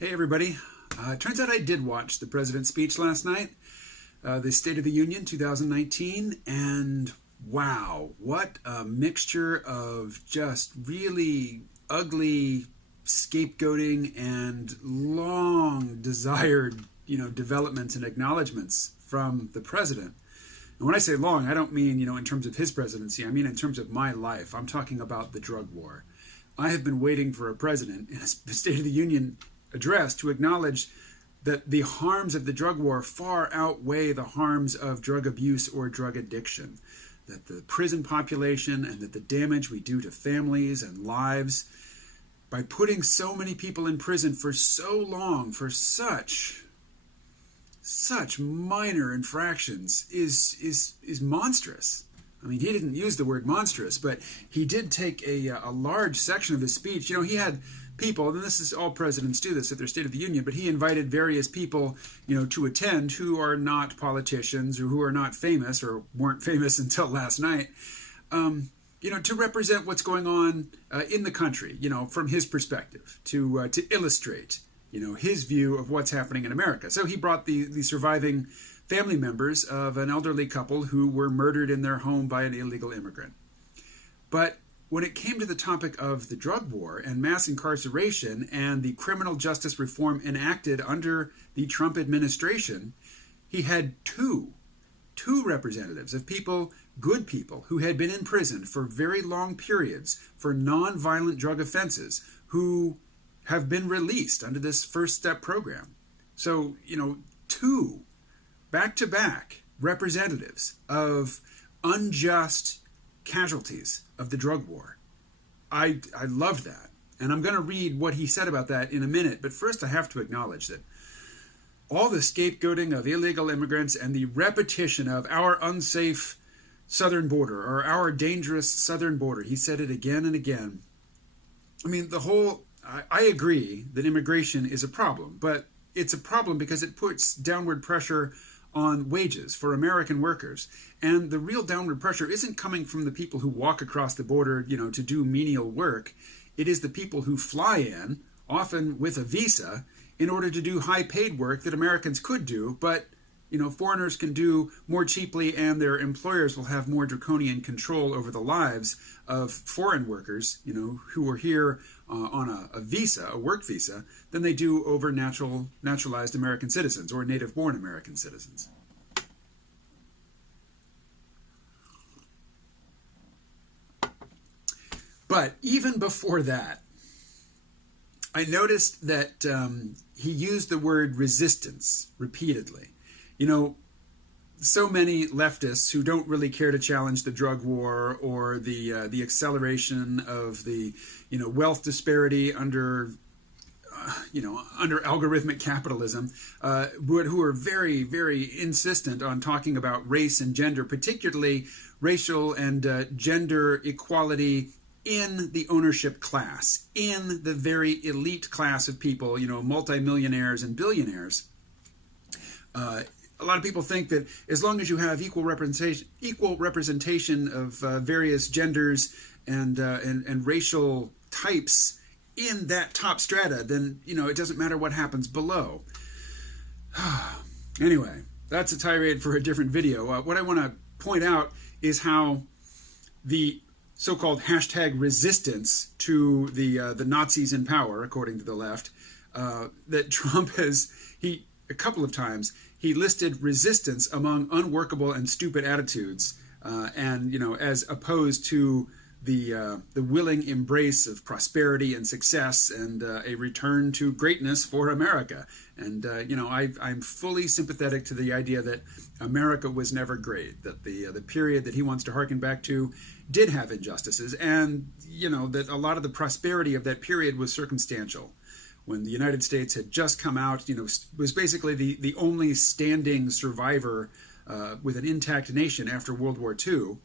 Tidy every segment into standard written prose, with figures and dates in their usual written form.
Hey everybody. Turns out I did watch the president's speech last night, the State of the Union 2019, and wow, what a mixture of just really ugly scapegoating and long desired, developments and acknowledgments from the president. And when I say long, I don't mean, in terms of his presidency. I mean in terms of my life. I'm talking about the drug war. I have been waiting for a president in a State of the Union address to acknowledge that the harms of the drug war far outweigh the harms of drug abuse or drug addiction. That the prison population and that the damage we do to families and lives by putting so many people in prison for so long for such minor infractions is monstrous. I mean, he didn't use the word monstrous, but he did take a large section of his speech. He had people, and this is all presidents do this at their State of the Union, but he invited various people, to attend who are not politicians or who are not famous or weren't famous until last night, to represent what's going on in the country, from his perspective, to illustrate, his view of what's happening in America. So he brought the surviving family members of an elderly couple who were murdered in their home by an illegal immigrant. But when it came to the topic of the drug war and mass incarceration and the criminal justice reform enacted under the Trump administration, he had two representatives of people, good people, who had been in prison for very long periods for non-violent drug offenses, who have been released under this First Step program. So, two back-to-back representatives of unjust casualties of the drug war. I loved that. And I'm going to read what he said about that in a minute. But first I have to acknowledge that all the scapegoating of illegal immigrants and the repetition of our unsafe southern border or our dangerous southern border, he said it again and again. I mean, I agree that immigration is a problem, but it's a problem because it puts downward pressure on wages for American workers. And the real downward pressure isn't coming from the people who walk across the border, to do menial work. It is the people who fly in, often with a visa, in order to do high-paid work that Americans could do, but foreigners can do more cheaply, and their employers will have more draconian control over the lives of foreign workers, who are here on a visa, a work visa, than they do over naturalized American citizens or native-born American citizens. But even before that, I noticed that he used the word resistance repeatedly. So many leftists who don't really care to challenge the drug war or the acceleration of the wealth disparity under algorithmic capitalism, who are very, very insistent on talking about race and gender, particularly racial and gender equality in the ownership class, in the very elite class of people, multimillionaires and billionaires. A lot of people think that as long as you have equal representation of various genders and racial types in that top strata, then it doesn't matter what happens below. Anyway, that's a tirade for a different video. What I want to point out is how the so-called hashtag resistance to the Nazis in power, according to the left, that Trump has, a couple of times, he listed resistance among unworkable and stupid attitudes, and as opposed to the willing embrace of prosperity and success and a return to greatness for America. And I'm fully sympathetic to the idea that America was never great, that the period that he wants to harken back to did have injustices, and that a lot of the prosperity of that period was circumstantial. When the United States had just come out, was basically the only standing survivor with an intact nation after World War II,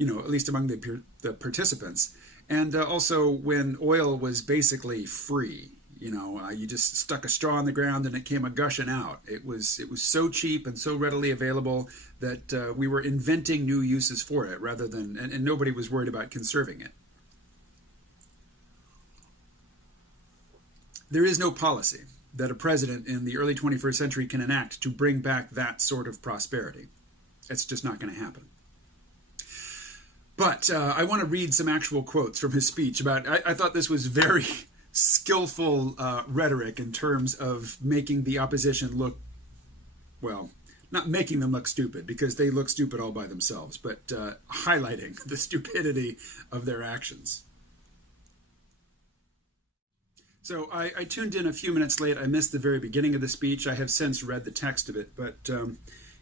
at least among the participants. And also when oil was basically free, you just stuck a straw in the ground and it came a gushing out. It was so cheap and so readily available that we were inventing new uses for it rather than, and nobody was worried about conserving it. There is no policy that a president in the early 21st century can enact to bring back that sort of prosperity. It's just not going to happen. But I want to read some actual quotes from his speech about, I thought this was very skillful rhetoric in terms of making the opposition look, well, not making them look stupid, because they look stupid all by themselves, but highlighting the stupidity of their actions. So I tuned in a few minutes late. I missed the very beginning of the speech. I have since read the text of it, but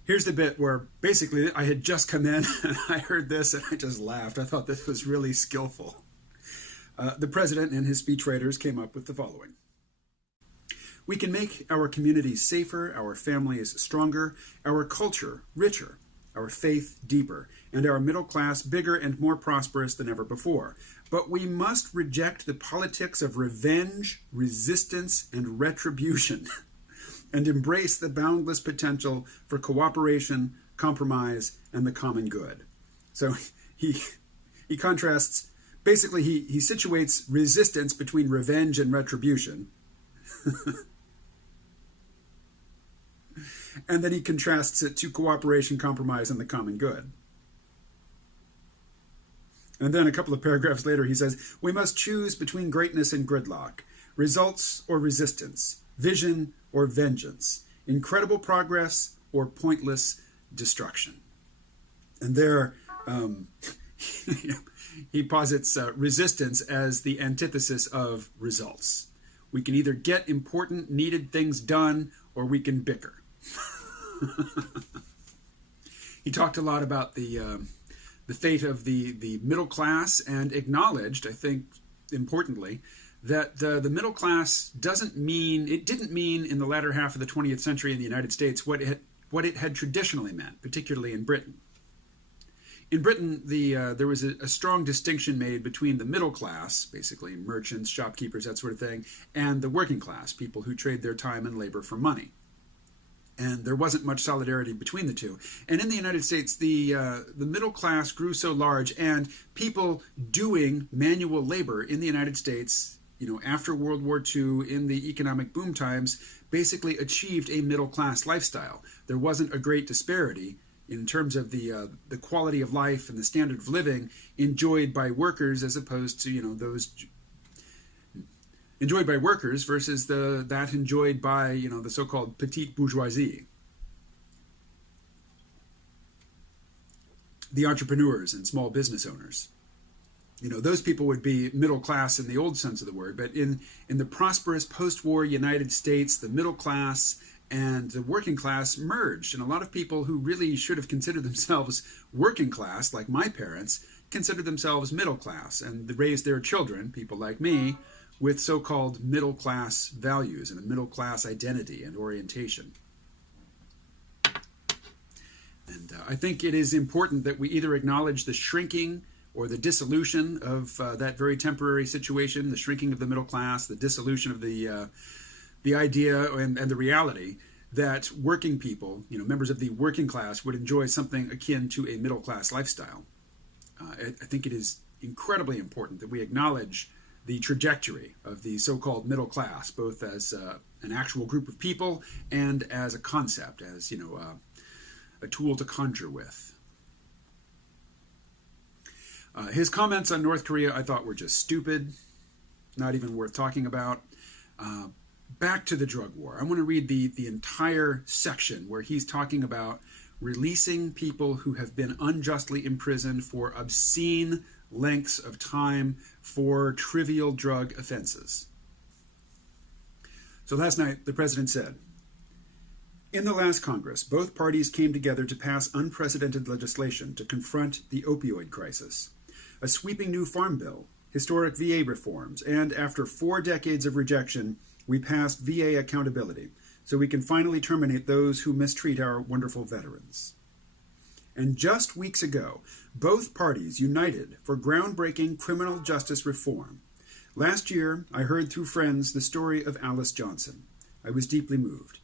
here's the bit where basically I had just come in and I heard this and I just laughed. I thought this was really skillful. The president and his speechwriters came up with the following. We can make our communities safer, our families stronger, our culture richer, our faith deeper, and our middle class bigger and more prosperous than ever before. But we must reject the politics of revenge, resistance, and retribution, and embrace the boundless potential for cooperation, compromise, and the common good. So he contrasts, basically he situates resistance between revenge and retribution, and then he contrasts it to cooperation, compromise, and the common good. And then a couple of paragraphs later, he says, we must choose between greatness and gridlock, results or resistance, vision or vengeance, incredible progress or pointless destruction. And there, he posits resistance as the antithesis of results. We can either get important, needed things done, or we can bicker. He talked a lot about the fate of the middle class and acknowledged, I think importantly, that the middle class didn't mean in the latter half of the 20th century in the United States what it had traditionally meant, particularly in Britain. In Britain, there was a strong distinction made between the middle class, basically merchants, shopkeepers, that sort of thing, and the working class, people who trade their time and labor for money. And there wasn't much solidarity between the two. And in the United States, the middle class grew so large, and people doing manual labor in the United States, after World War II, in the economic boom times, basically achieved a middle class lifestyle. There wasn't a great disparity in terms of the quality of life and the standard of living enjoyed by workers, as opposed to those enjoyed by workers versus that enjoyed by the so-called petite bourgeoisie, the entrepreneurs and small business owners. Those people would be middle class in the old sense of the word, but in the prosperous post-war United States, the middle class and the working class merged, and a lot of people who really should have considered themselves working class, like my parents, considered themselves middle class and raised their children, people like me, with so-called middle-class values and a middle-class identity and orientation. And I think it is important that we either acknowledge the shrinking or the dissolution of that very temporary situation, the shrinking of the middle class, the dissolution of the idea and the reality that working people, members of the working class, would enjoy something akin to a middle-class lifestyle. I think it is incredibly important that we acknowledge the trajectory of the so-called middle class, both as an actual group of people and as a concept, as a tool to conjure with. His comments on North Korea I thought were just stupid, not even worth talking about. Back to the drug war. I want to read the entire section where he's talking about releasing people who have been unjustly imprisoned for obscene lengths of time for trivial drug offenses. So last night, the president said, in the last Congress, both parties came together to pass unprecedented legislation to confront the opioid crisis. A sweeping new farm bill, historic VA reforms, and after 4 decades of rejection, we passed VA accountability, so we can finally terminate those who mistreat our wonderful veterans. And just weeks ago, both parties united for groundbreaking criminal justice reform. Last year, I heard through friends the story of Alice Johnson. I was deeply moved.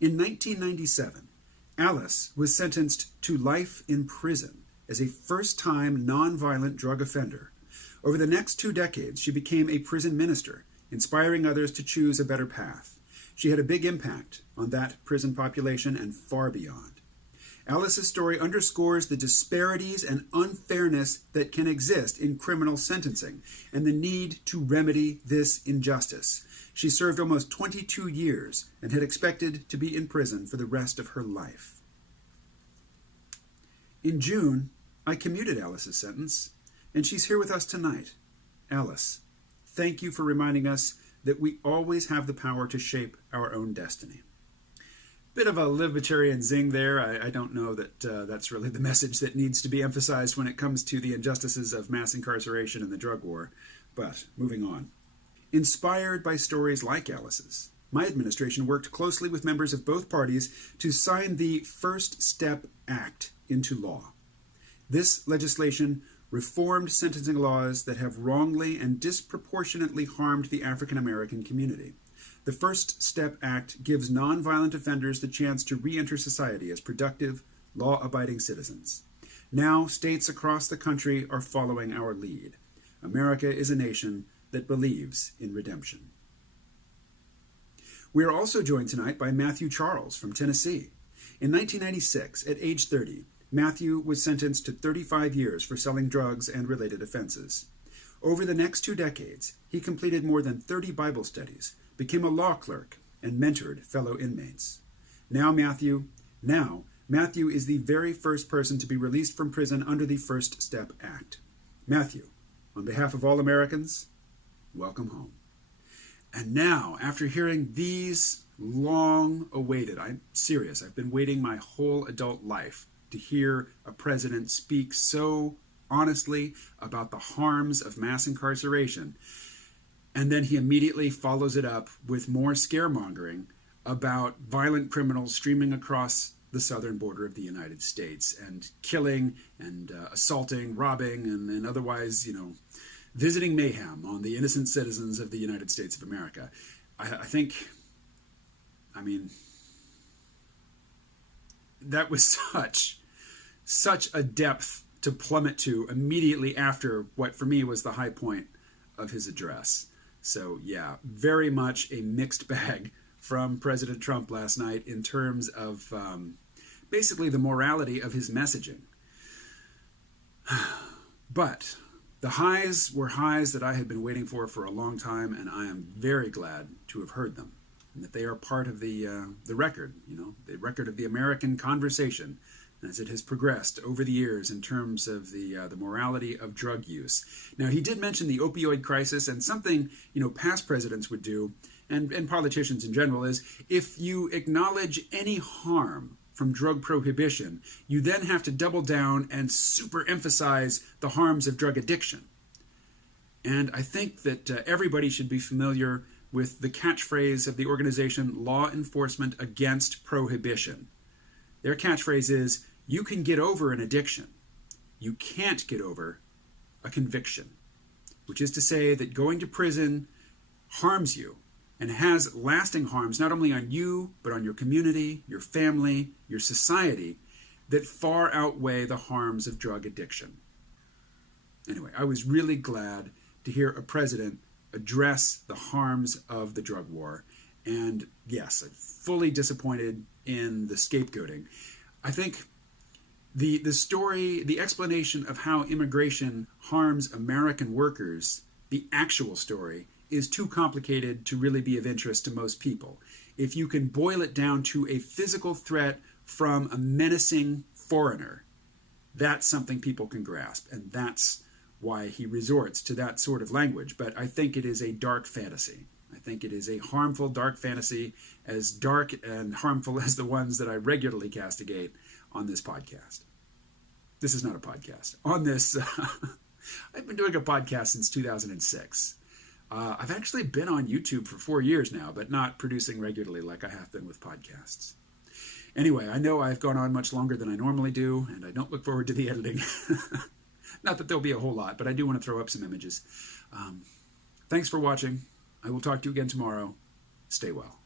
In 1997, Alice was sentenced to life in prison as a first-time nonviolent drug offender. Over the next 2 decades, she became a prison minister inspiring others to choose a better path. She had a big impact on that prison population and far beyond. Alice's story underscores the disparities and unfairness that can exist in criminal sentencing and the need to remedy this injustice. She served almost 22 years and had expected to be in prison for the rest of her life. In June, I commuted Alice's sentence, and she's here with us tonight. Alice, thank you for reminding us that we always have the power to shape our own destiny. Bit of a libertarian zing there. I don't know that that's really the message that needs to be emphasized when it comes to the injustices of mass incarceration and the drug war. But moving on. Inspired by stories like Alice's, my administration worked closely with members of both parties to sign the First Step Act into law. This legislation reformed sentencing laws that have wrongly and disproportionately harmed the African American community. The First Step Act gives nonviolent offenders the chance to re-enter society as productive, law-abiding citizens. Now, states across the country are following our lead. America is a nation that believes in redemption. We are also joined tonight by Matthew Charles from Tennessee. In 1996, at age 30, Matthew was sentenced to 35 years for selling drugs and related offenses. Over the next 2 decades, he completed more than 30 Bible studies, became a law clerk, and mentored fellow inmates. Now Matthew is the very first person to be released from prison under the First Step Act. Matthew, on behalf of all Americans, welcome home. And now, after hearing these long-awaited, I'm serious, I've been waiting my whole adult life to hear a president speak so honestly about the harms of mass incarceration, and then he immediately follows it up with more scaremongering about violent criminals streaming across the southern border of the United States and killing and assaulting, robbing, and otherwise, visiting mayhem on the innocent citizens of the United States of America. I think, that was such a depth to plummet to immediately after what for me was the high point of his address. So yeah, very much a mixed bag from President Trump last night in terms of basically the morality of his messaging. But the highs were highs that I had been waiting for a long time, and I am very glad to have heard them, and that they are part of the record, the record of the American conversation as it has progressed over the years in terms of the morality of drug use. Now, he did mention the opioid crisis, and something, past presidents would do, and politicians in general, is if you acknowledge any harm from drug prohibition, you then have to double down and super emphasize the harms of drug addiction. And I think that everybody should be familiar with the catchphrase of the organization Law Enforcement Against Prohibition. Their catchphrase is, you can get over an addiction. You can't get over a conviction, which is to say that going to prison harms you and has lasting harms not only on you, but on your community, your family, your society, that far outweigh the harms of drug addiction. Anyway, I was really glad to hear a president address the harms of the drug war. And yes, I'm fully disappointed in the scapegoating. I think the story, the explanation of how immigration harms American workers, the actual story, is too complicated to really be of interest to most people. If you can boil it down to a physical threat from a menacing foreigner, that's something people can grasp, and that's why he resorts to that sort of language. But I think it is a dark fantasy. I think it is a harmful, dark fantasy, as dark and harmful as the ones that I regularly castigate on this podcast. This is not a podcast. On this, I've been doing a podcast since 2006. I've actually been on YouTube for 4 years now, but not producing regularly like I have been with podcasts. Anyway, I know I've gone on much longer than I normally do, and I don't look forward to the editing. Not that there'll be a whole lot, but I do want to throw up some images. Thanks for watching. I will talk to you again tomorrow. Stay well.